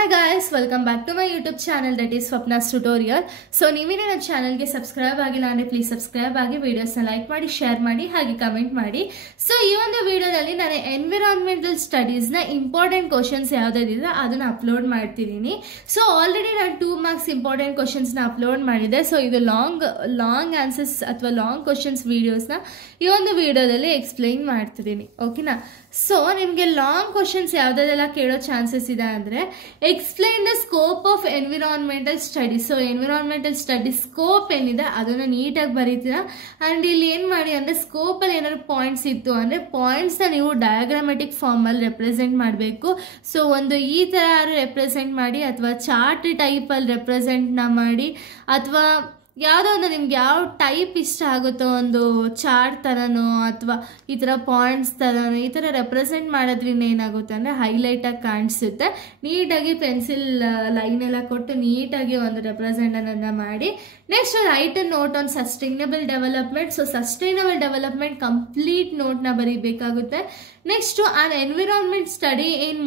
Hi guys, welcome back to my YouTube channel that is Swapna's Tutorial. So ನೀವೇನೇ ನನ್ನ ಚಾನೆಲ್ಗೆ subscribe ಆಗಿಲ್ಲ ಅಂದ್ರೆ ಪ್ಲೀಸ್ ಸಬ್ಸ್ಕ್ರೈಬ್ ಆಗಿ ವಿಡಿಯೋಸ್ನ ಲೈಕ್ ಮಾಡಿ ಶೇರ್ ಮಾಡಿ ಹಾಗೆ ಕಮೆಂಟ್ ಮಾಡಿ. ಸೊ ಈ ಒಂದು ವಿಡಿಯೋದಲ್ಲಿ ನಾನು ಎನ್ವಿರಾನ್ಮೆಂಟಲ್ ಸ್ಟಡೀಸ್ನ ಇಂಪಾರ್ಟೆಂಟ್ ಕ್ವಶನ್ಸ್ ಯಾವುದಿದೆ ಅದನ್ನ ಅಪ್ಲೋಡ್ ಮಾಡ್ತಿದ್ದೀನಿ. ಸೊ ಆಲ್ರೆಡಿ ನಾನು 2 ಮಾರ್ಕ್ಸ್ ಇಂಪಾರ್ಟೆಂಟ್ ಕ್ವಶನ್ಸ್ನ ಅಪ್ಲೋಡ್ ಮಾಡಿದೆ. ಸೊ ಇದು ಲಾಂಗ್ ಆನ್ಸರ್ಸ್ ಅಥವಾ ಲಾಂಗ್ ಕ್ವಶನ್ಸ್ ವಿಡಿಯೋಸ್ನ ಈ ಒಂದು ವಿಡಿಯೋದಲ್ಲಿ ಎಕ್ಸ್ಪ್ಲೈನ್ ಮಾಡ್ತಿದ್ದೀನಿ. ಓಕೆನಾ? ಸೊ ನಿಮಗೆ ಲಾಂಗ್ ಕ್ವಶನ್ಸ್ ಯಾವುದೆಲ್ಲ ಕೇಳೋ ಚಾನ್ಸಸ್ ಇದೆ ಅಂದರೆ explain the scope of environmental studies. So environmental studies scope ಏನಿದೆ ಅದನ್ನು ನೀಟಾಗಿ ಬರೀತೀರಾ. ಆ್ಯಂಡ್ ಇಲ್ಲಿ ಏನು ಮಾಡಿ ಅಂದರೆ ಸ್ಕೋಪಲ್ಲಿ ಏನಾದ್ರು ಪಾಯಿಂಟ್ಸ್ ಇತ್ತು ಅಂದರೆ ಪಾಯಿಂಟ್ಸ್ನ ನೀವು ಡಯಾಗ್ರಾಮೆಟಿಕ್ ಫಾರ್ಮಲ್ಲಿ ರೆಪ್ರೆಸೆಂಟ್ ಮಾಡಬೇಕು. ಸೊ ಒಂದು ಈ ಥರ ರೆಪ್ರೆಸೆಂಟ್ ಮಾಡಿ ಅಥವಾ ಚಾರ್ಟ್ ಟೈಪಲ್ಲಿ ರೆಪ್ರೆಸೆಂಟ್ನ ಮಾಡಿ ಅಥವಾ ಯಾವುದೋ ಒಂದು ನಿಮ್ಗೆ ಯಾವ ಟೈಪ್ ಇಷ್ಟ ಆಗುತ್ತೋ ಒಂದು ಚಾರ್ಟ್ ಥರನೋ ಅಥವಾ ಈ ಥರ ಪಾಯಿಂಟ್ಸ್ ಥರನೋ ಈ ಥರ ರೆಪ್ರೆಸೆಂಟ್ ಮಾಡೋದ್ರಿಂದ ಏನಾಗುತ್ತೆ ಅಂದರೆ ಹೈಲೈಟಾಗಿ ಕಾಣಿಸುತ್ತೆ. ನೀಟಾಗಿ ಪೆನ್ಸಿಲ್ ಲೈನ್ ಎಲ್ಲ ಕೊಟ್ಟು ನೀಟಾಗಿ ಒಂದು ರೆಪ್ರೆಸೆಂಟನ್ನು ಮಾಡಿ. Next write a note on sustainable development. So sustainable development complete ನೋಟ್ನ ಬರೀಬೇಕಾಗುತ್ತೆ. Next on environment study in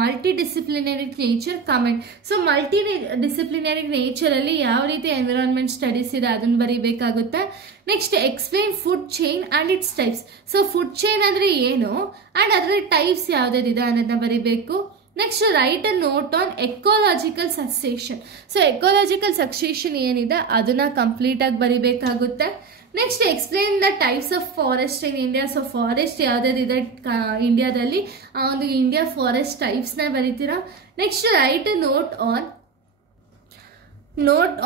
multi disciplinary nature comment. So multi disciplinary ನೇಚರಲ್ಲಿ ಯಾವ ರೀತಿ ಎನ್ವಿರಾನ್ಮೆಂಟ್ ಸ್ಟಡೀಸ್ ಇದೆ ಅದನ್ನು ಬರೀಬೇಕಾಗುತ್ತೆ. Next explain food chain and its types. So food chain ಅಂದರೆ ಏನು ಆ್ಯಂಡ್ ಅದರ ಟೈಪ್ಸ್ ಯಾವುದಿದೆ ಅನ್ನೋದನ್ನ ಬರೀಬೇಕು. Next write a note on ecological succession. So ecological succession ಏನಿದೆ ಅದನ್ನ ಕಂಪ್ಲೀಟ್ ಆಗಿ ಬರೀಬೇಕಾಗುತ್ತೆ. Next explain the types of forest in India. So forest ಯಾವುದಿದೆ ಇಂಡಿಯಾದಲ್ಲಿ ಆ ಒಂದು ಇಂಡಿಯಾ ಫಾರೆಸ್ಟ್ ಟೈಪ್ಸ್ನ ಬರೀತೀರಾ. Next write a note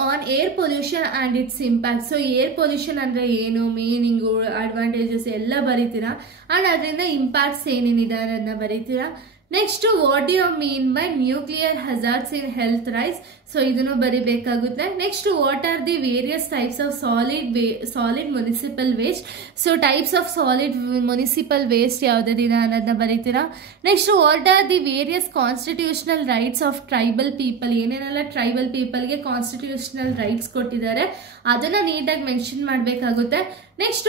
on air pollution and its impact. So air pollution ಅಂದರೆ ಏನು, ಮೀನಿಂಗು, ಅಡ್ವಾಂಟೇಜಸ್ ಎಲ್ಲ ಬರೀತೀರಾ. ಆ್ಯಂಡ್ ಅದರಿಂದ ಇಂಪ್ಯಾಕ್ಟ್ಸ್ ಏನೇನಿದೆ ಅನ್ನೋದನ್ನ ಬರೀತೀರಾ. Next what you mean by nuclear hazards in health rise. So ಇದನ್ನು ಬರೀಬೇಕಾಗುತ್ತೆ. Next what are the various types of solid municipal waste. So types of solid municipal waste ಯಾವುದಿದೆ ಅನ್ನೋದನ್ನ ಬರೀತೀರಾ. Next what are the various constitutional rights of tribal people. ಏನೇನೆಲ್ಲ tribal ಪೀಪಲ್ಗೆ constitutional rights ಕೊಟ್ಟಿದ್ದಾರೆ ಅದನ್ನ ನೀಟಾಗಿ ಮೆನ್ಷನ್ ಮಾಡಬೇಕಾಗುತ್ತೆ. Next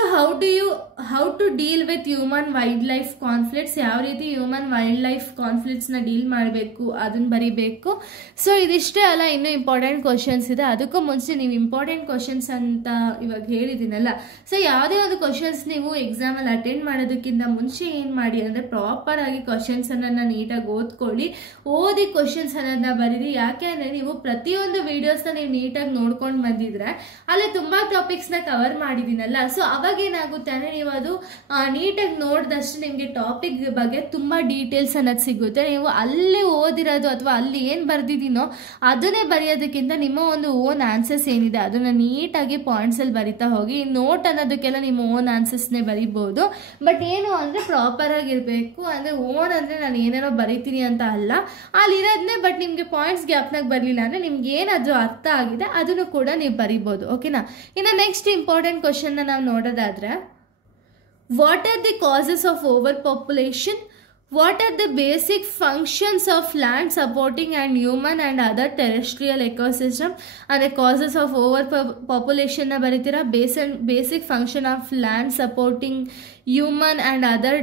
how to deal with human wildlife conflicts. ಯಾವ ರೀತಿ ಹ್ಯೂಮನ್ ವೈಲ್ಡ್ ಲೈಫ್ ಕಾನ್ಫ್ಲಿಕ್ಟ್ಸ್ನ ಡೀಲ್ ಮಾಡಬೇಕು ಅದನ್ನ ಬರೀಬೇಕು. ಸೊ ಇದಿಷ್ಟೇ ಅಲ್ಲ, ಇನ್ನೂ ಇಂಪಾರ್ಟೆಂಟ್ ಕ್ವಶನ್ಸ್ ಇದೆ. ಅದಕ್ಕೂ ಮುಂಚೆ ನೀವು ಇಂಪಾರ್ಟೆಂಟ್ ಕ್ವಶನ್ಸ್ ಅಂತ ಇವಾಗ ಹೇಳಿದ್ದೀನಲ್ಲ, ಸೊ ಯಾವುದೇ ಒಂದು ಕ್ವಶನ್ಸ್ ನೀವು ಎಕ್ಸಾಮಲ್ಲಿ ಅಟೆಂಡ್ ಮಾಡೋದಕ್ಕಿಂತ ಮುಂಚೆ ಏನು ಮಾಡಿ ಅಂದರೆ ಪ್ರಾಪರ್ ಆಗಿ ಕ್ವಶನ್ಸ್ ಅನ್ನ ನೀಟಾಗಿ ಓದಿ ಕ್ವಶನ್ಸ್ ಅನ್ನೋದನ್ನ ಬರೀರಿ. ಯಾಕೆ ಅಂದರೆ ನೀವು ಪ್ರತಿಯೊಂದು ವಿಡಿಯೋಸ್ನ ನೀವು ನೀಟಾಗಿ ನೋಡ್ಕೊಂಡು ಬಂದಿದ್ರೆ ಅಲ್ಲಿ ತುಂಬಾ ಟಾಪಿಕ್ಸ್ನ ಕವರ್ ಮಾಡಿದ್ದೀನಲ್ಲ, ಸೊ ಅವಾಗ ಏನಾಗುತ್ತೆ ಅಂದರೆ ನೀವು ಅದು ನೀಟಾಗಿ ನೋಡಿದಷ್ಟು ನಿಮಗೆ ಟಾಪಿಕ್ ಬಗ್ಗೆ ತುಂಬ ಡೀಟೇಲ್ಸ್ ಅನ್ನೋದು ಸಿಗುತ್ತೆ. ನೀವು ಅಲ್ಲಿ ಓದಿರೋದು ಅಥವಾ ಅಲ್ಲಿ ಏನು ಬರ್ದಿದ್ದೀನೋ ಅದನ್ನೇ ಬರೆಯೋದಕ್ಕಿಂತ ನಿಮ್ಮ ಒಂದು ಓನ್ ಆನ್ಸರ್ಸ್ ಏನಿದೆ ಅದನ್ನು ನೀಟಾಗಿ ಪಾಯಿಂಟ್ಸಲ್ಲಿ ಬರಿತಾ ಹೋಗಿ. ನೋಟ್ ಅನ್ನೋದಕ್ಕೆಲ್ಲ ನಿಮ್ಮ ಓನ್ ಆನ್ಸರ್ಸ್ನೇ ಬರಿಬೋದು, ಬಟ್ ಏನು ಅಂದರೆ ಪ್ರಾಪರ್ ಆಗಿರಬೇಕು. ಅಂದರೆ ಓನ್ ಅಂದರೆ ನಾನು ಏನೇನೋ ಬರಿತೀನಿ ಅಂತ ಅಲ್ಲ, ಅಲ್ಲಿರೋದನ್ನೇ ಬಟ್ ನಿಮಗೆ ಪಾಯಿಂಟ್ಸ್ ಗ್ಯಾಪ್ನಾಗ ಬರಲಿಲ್ಲ ಅಂದರೆ ನಿಮ್ಗೆ ಏನಾದರೂ ಅರ್ಥ ಆಗಿದೆ ಅದನ್ನು ಕೂಡ ನೀವು ಬರಿಬೋದು. ಓಕೆನಾ? ಇನ್ನು ನೆಕ್ಸ್ಟ್ ಇಂಪಾರ್ಟೆಂಟ್ ಕ್ವಶನ್ನ ನಾವು ನೋಡೋದಾದ್ರೆ, what are the causes of over population? What are the basic functions of land supporting and human and other terrestrial ecosystem? And the causes of overpopulation na bariತೀರಾ. basic function of land supporting human and other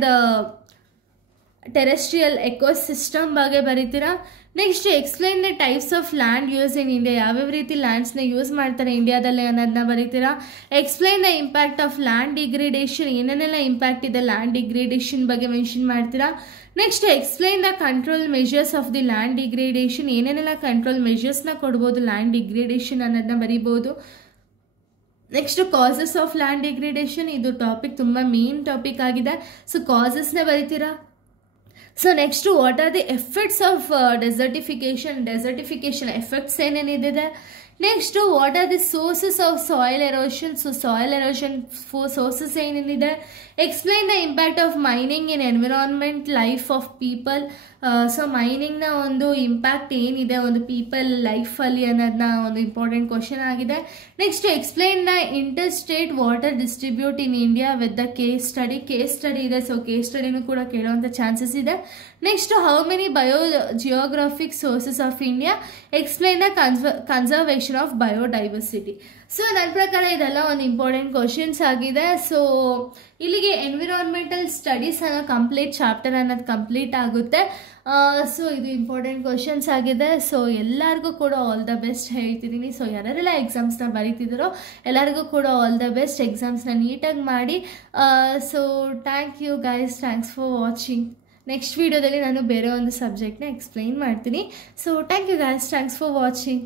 terrestrial ecosystem ಬಗ್ಗೆ ಬರೀತೀರಾ. Next explain the types of land use in India. ಯಾವ್ಯಾವ ರೀತಿ ಲ್ಯಾಂಡ್ಸ್ನ use ಮಾಡ್ತಾರೆ ಇಂಡಿಯಾದಲ್ಲಿ ಅನ್ನೋದನ್ನ ಬರೀತೀರಾ. Explain the impact of land degradation. ಏನೇನೆಲ್ಲ ಇಂಪ್ಯಾಕ್ಟ್ ಇದೆ ಲ್ಯಾಂಡ್ ಡಿಗ್ರೇಡೇಷನ್ ಬಗ್ಗೆ ಮೆನ್ಷನ್ ಮಾಡ್ತೀರಾ. Next explain the control measures of the land degradation. ಏನೇನೆಲ್ಲ ಕಂಟ್ರೋಲ್ ಮೆಷರ್ಸ್ನ ಕೊಡ್ಬೋದು ಲ್ಯಾಂಡ್ ಡಿಗ್ರೇಡೇಷನ್ ಅನ್ನೋದನ್ನ ಬರೀಬೋದು. Next causes of land degradation. ಇದು ಟಾಪಿಕ್ ತುಂಬ ಮೇನ್ ಟಾಪಿಕ್ ಆಗಿದೆ, ಸೊ ಕಾಸಸ್ನ ಬರೀತೀರಾ. So next what are the effects of desertification effects ಏನೇನಿದೆ. Next what are the sources of soil erosion. So soil erosion sources ಏನೇನಿದೆ. Explain the impact of mining in environment life of people. So ಮೈನಿಂಗ್ನ ಒಂದು impact ಏನಿದೆ ಒಂದು people ಲೈಫಲ್ಲಿ ಅನ್ನೋದನ್ನ ಒಂದು important question ಆಗಿದೆ. Next explain the interstate water distribute in India with the case study ಇದೆ. ಸೊ ಕೇಸ್ ಸ್ಟಡಿನೂ ಕೂಡ ಕೇಳುವಂಥ ಚಾನ್ಸಸ್ ಇದೆ. Next how many geographic sources of India. Explain the conservation of biodiversity. So ನನ್ನ ಪ್ರಕಾರ ಇದೆಲ್ಲ ಒಂದು ಇಂಪಾರ್ಟೆಂಟ್ ಕ್ವಶನ್ಸ್ ಆಗಿದೆ. ಸೊ ಇಲ್ಲಿಗೆ ಎನ್ವಿರಾನ್ಮೆಂಟಲ್ ಸ್ಟಡೀಸ್ ಅನ್ನೋ ಕಂಪ್ಲೀಟ್ ಚಾಪ್ಟರ್ ಅನ್ನೋದು ಕಂಪ್ಲೀಟ್ ಆಗುತ್ತೆ. ಸೊ ಇದು ಇಂಪಾರ್ಟೆಂಟ್ ಕ್ವಶನ್ಸ್ ಆಗಿದೆ. ಸೊ ಎಲ್ಲರಿಗೂ ಕೂಡ ಆಲ್ ದ ಬೆಸ್ಟ್ ಹೇಳ್ತಿದ್ದೀನಿ. ಸೊ ಯಾರೆಲ್ಲ ಎಕ್ಸಾಮ್ಸ್ನ ಬರೀತಿದ್ದಾರೋ ಎಲ್ಲರಿಗೂ ಕೂಡ ಆಲ್ ದ ಬೆಸ್ಟ್, ಎಕ್ಸಾಮ್ಸ್ನ ನೀಟಾಗಿ ಮಾಡಿ. So thank you guys, thanks for watching. Next ವೀಡಿಯೋದಲ್ಲಿ ನಾನು ಬೇರೆ ಒಂದು ಸಬ್ಜೆಕ್ಟ್ನ ಎಕ್ಸ್ಪ್ಲೈನ್ ಮಾಡ್ತೀನಿ. So thank you guys, thanks for watching.